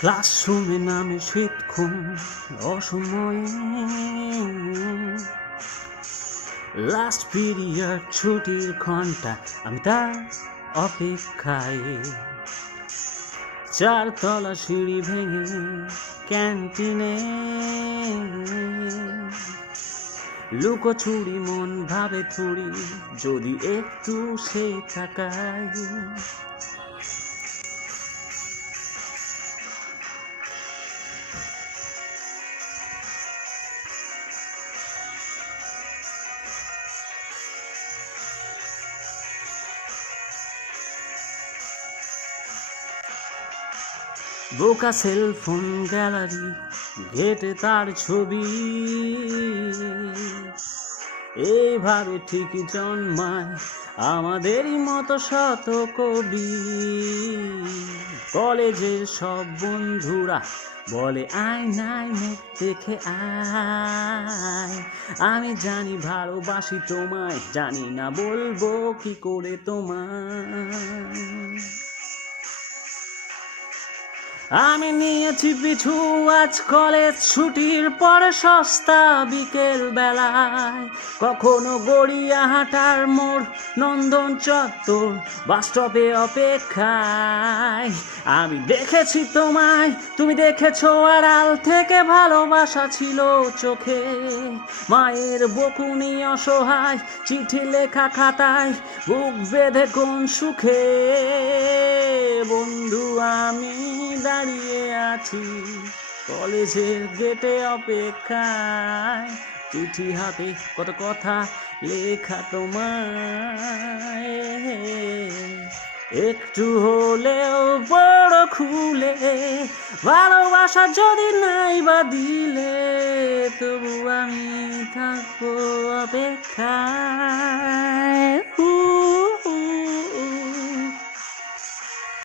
ক্লাসরুমে নামে শীতক্ষণ অসময়ে, লাস্ট পিরিয়ড ছুটির ঘন্টা আমি তার অপেক্ষায়, চারতলা সিঁড়ি ভেঙে ক্যান্টিনে লুকোচুরি মন ভাবে থুড়ি যদি একটু সে তাকায়। বোকা সেলফোন গ্যালারি ঘেটে তার ছবি, এইভাবে ঠিকই জন্মায় আমাদেরই মতো শত কবি। কলেজের সব বন্ধুরা বলে আয়নায় মুখ দেখে আয়, আমি জানি ভালোবাসি তোমায়, জানি না বলবো কি করে তোমায়। আমি নিয়েছি পিছু আজ কলেজ ছুটির পরে সস্তা বিকেল বেলায়, কখনো গড়িয়াহাটার মোড়, নন্দন চত্বর, বাসস্টপে অপেক্ষায়। আমি দেখেছি তোমায়, তুমি দেখেছো আড়াল থেকে, ভালোবাসা ছিল চোখে, মায়ের বকুনি অসহায়, চিঠি লেখা খাতায়, বুক বেঁধে কোন সুখে। বন্ধু আমি দাঁড়িয়ে আছি কলেজের গেটে অপেক্ষায়, চিঠি হাতে কত কথা লেখা তোমায়, একটু হলেও বড় খুলে ভালোবাসা যদি নাই বা দিলে, তবু আমি থাকবো অপেক্ষায়।